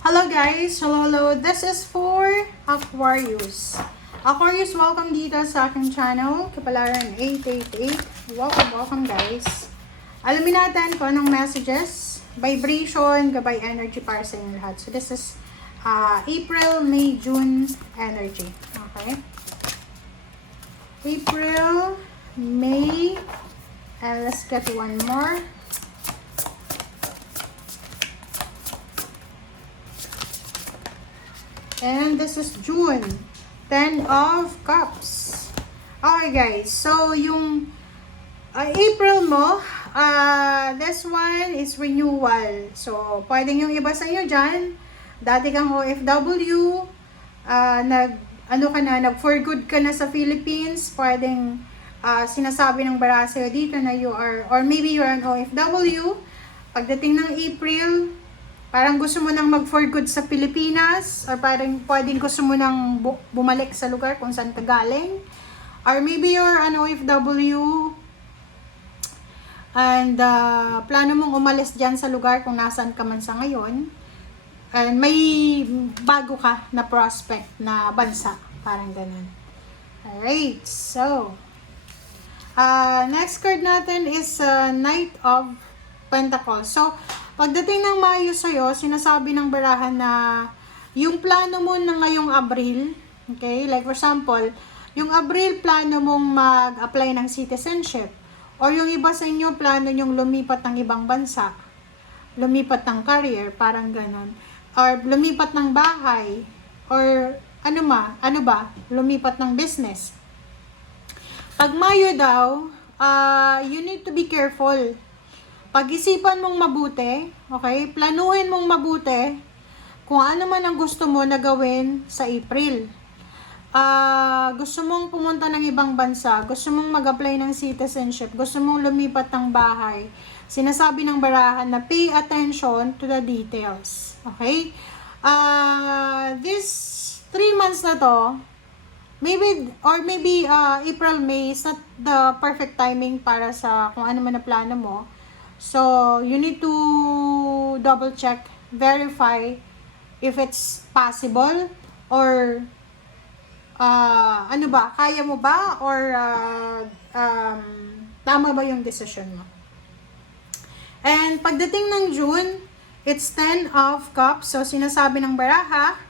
Hello guys! Hello! This is for Aquarius. Aquarius, welcome dito sa aking channel, Kapalaran 888. Welcome guys. Alamin natin kung anong messages, vibration, gabay energy para sa inyo lahat. So this is April, May, June energy. Okay? April, May, and let's get one more. And this is June. 10 of Cups. Okay guys, so yung April mo, this one is renewal. So, pwedeng yung iba sa inyo dyan, dati kang OFW, nag for good ka na sa Philippines, pwedeng sinasabi ng bara sa'yo dito na you are, or maybe you're an OFW, pagdating ng April, parang gusto mo nang mag-for good sa Pilipinas, or parang pwedeng gusto mo nang bumalik sa lugar kung saan ka galing. Or maybe you're an OFW and plano mong umalis dyan sa lugar kung nasaan ka man sa ngayon. And may bago ka na prospect na bansa. Parang ganun. Alright, so next card natin is Knight of Pentacles. So, pagdating ng Mayo sa'yo, sinasabi ng barahan na yung plano mo na ngayong Abril, okay, like for example, yung Abril plano mong mag-apply ng citizenship, or yung iba sa inyo plano nyong lumipat ng ibang bansa, lumipat ng career, parang ganon, or lumipat ng bahay, or ano ba, lumipat ng business. Pag Mayo daw, you need to be careful. Pag-isipan mong mabuti, okay? Planuhin mong mabuti kung ano man ang gusto mo na gawin sa April. Gusto mong pumunta ng ibang bansa, gusto mong mag-apply ng citizenship, gusto mong lumipat ng bahay. Sinasabi ng barahan na pay attention to the details. Okay? This 3 months na to, maybe April, May is not the perfect timing para sa kung ano man na plano mo. So, you need to double check, verify if it's possible, or kaya mo ba, or tama ba yung decision mo. And pagdating ng June, it's 10 of Cups. So, sinasabi ng baraha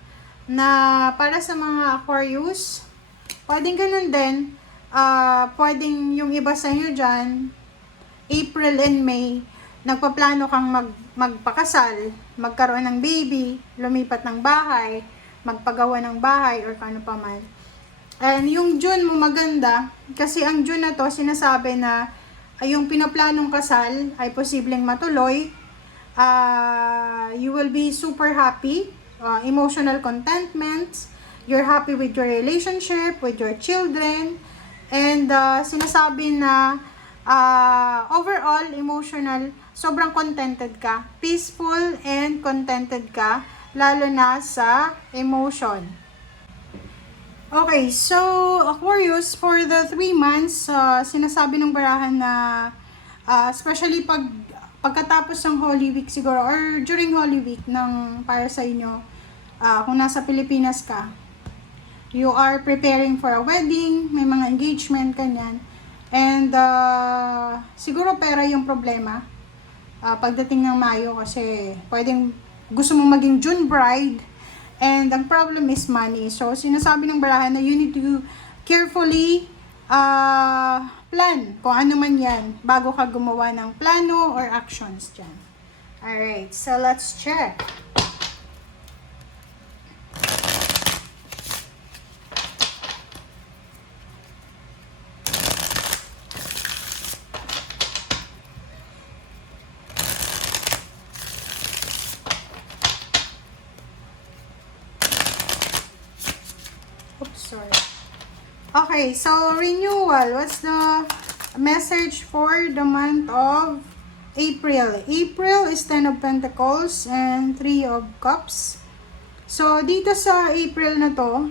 na para sa mga Aquarius, pwedeng ganun din, pwedeng yung iba sa inyo dyan, April and May, nagpaplano kang magpakasal, magkaroon ng baby, lumipat ng bahay, magpagawa ng bahay, or kano pa man. And yung June mo maganda, kasi ang June na to, sinasabi na yung pinaplanong kasal ay posibleng matuloy. You will be super happy, emotional contentment, you're happy with your relationship, with your children, and sinasabi na overall, emotional, sobrang contented ka. Peaceful and contented ka, lalo na sa emotion. Okay, so Aquarius, for the 3 months, sinasabi ng barahan na especially pagkatapos ng Holy Week siguro, or during Holy Week para sa inyo, kung nasa Pilipinas ka, you are preparing for a wedding, may mga engagement, kanyan. And siguro pera yung problema pagdating ng Mayo, kasi pwedeng gusto mong maging June bride, and ang problem is money. So sinasabi ng barahan na you need to carefully plan kung ano man yan bago ka gumawa ng plano or actions dyan. Alright, so let's check. Sorry. Okay, so renewal. What's the message for the month of April? April is 10 of Pentacles and 3 of Cups. So, dito sa April na to,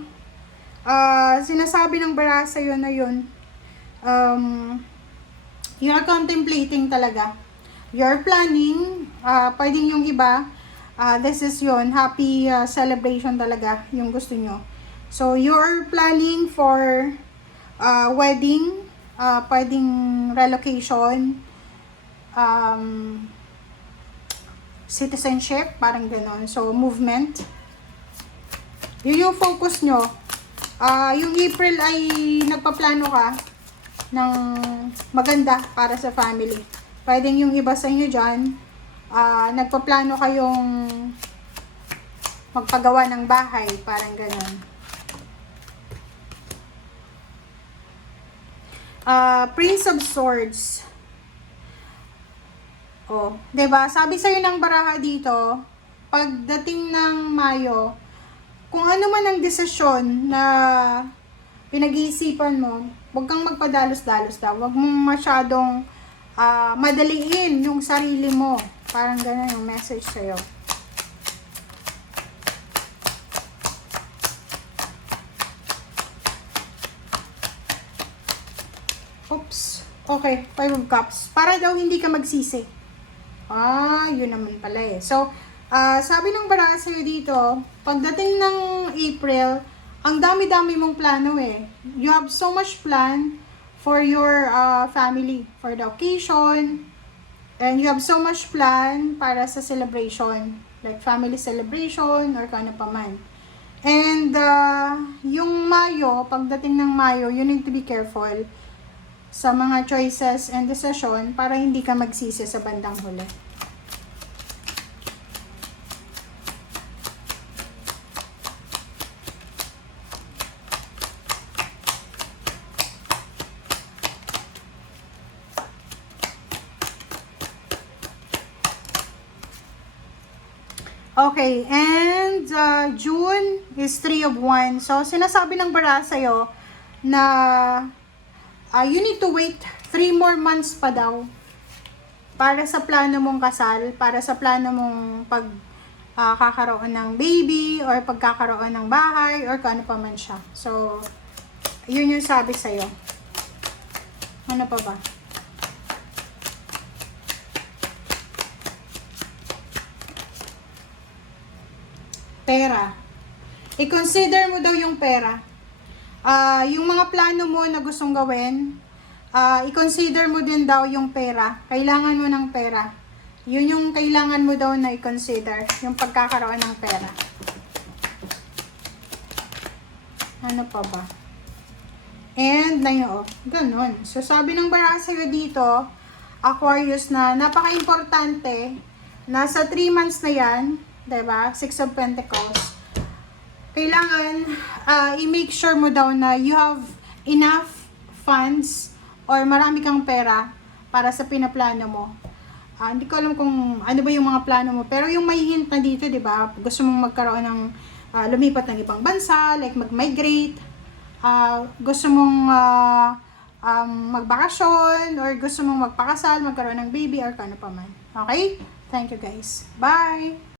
sinasabi ng bara sa'yo na yun, you're contemplating talaga. You're planning, pwedeng yung iba, this is yun, happy celebration talaga yung gusto nyo. So, you're planning for wedding, pwedeng relocation, citizenship, parang ganon. So, movement. Yun yung focus nyo. Yung April ay nagpaplano ka ng maganda para sa family. Pwedeng yung iba sa inyo dyan, nagpaplano kayong magpagawa ng bahay, parang ganon. Prince of Swords. Oh, 'di ba? Sabi sa ng baraha dito, pagdating ng Mayo, kung ano man ang desisyon na pinag-iisipan mo, huwag kang magpadalos-dalos daw. Huwag mong masyadong madaliin yung sarili mo. Parang ganun yung message sa'yo. Oops. Okay, 5 of Cups. Para daw hindi ka magsisi. Yun naman pala eh. So, sabi ng baraha sa'yo dito, pagdating ng April, ang dami-dami mong plano eh. You have so much plan for your family, for the occasion, and you have so much plan para sa celebration, like family celebration or kano pa man. And yung Mayo, pagdating ng Mayo, you need to be careful sa mga choices and decision para hindi ka magsisi sa bandang huli. Okay, and June is 3 of Wands. So, sinasabi ng baraha sa'yo na you need to wait 3 more months pa daw para sa plano mong kasal, para sa plano mong kakaroon ng baby or pagkakaroon ng bahay or kung ano pa man siya. So, yun yung sabi sa'yo. Ano pa ba? Pera. I-consider mo daw yung pera. Yung mga plano mo na gustong gawin, i-consider mo din daw yung pera. Kailangan mo ng pera. Yun yung kailangan mo daw na i-consider, yung pagkakaroon ng pera. Ano pa ba? And, ganun. So, sabi ng baraha sa'yo dito, Aquarius, na napaka-importante, nasa 3 months na yan, diba? 6 of Pentacles. Kailangan, i-make sure mo daw na you have enough funds or marami kang pera para sa pinaplano mo. Hindi ko alam kung ano ba yung mga plano mo. Pero yung may hint na dito, diba? Gusto mong magkaroon ng lumipat ng ibang bansa, like mag-migrate. Gusto mong magbakasyon or gusto mong magpakasal, magkaroon ng baby or kano pa man. Okay? Thank you guys. Bye!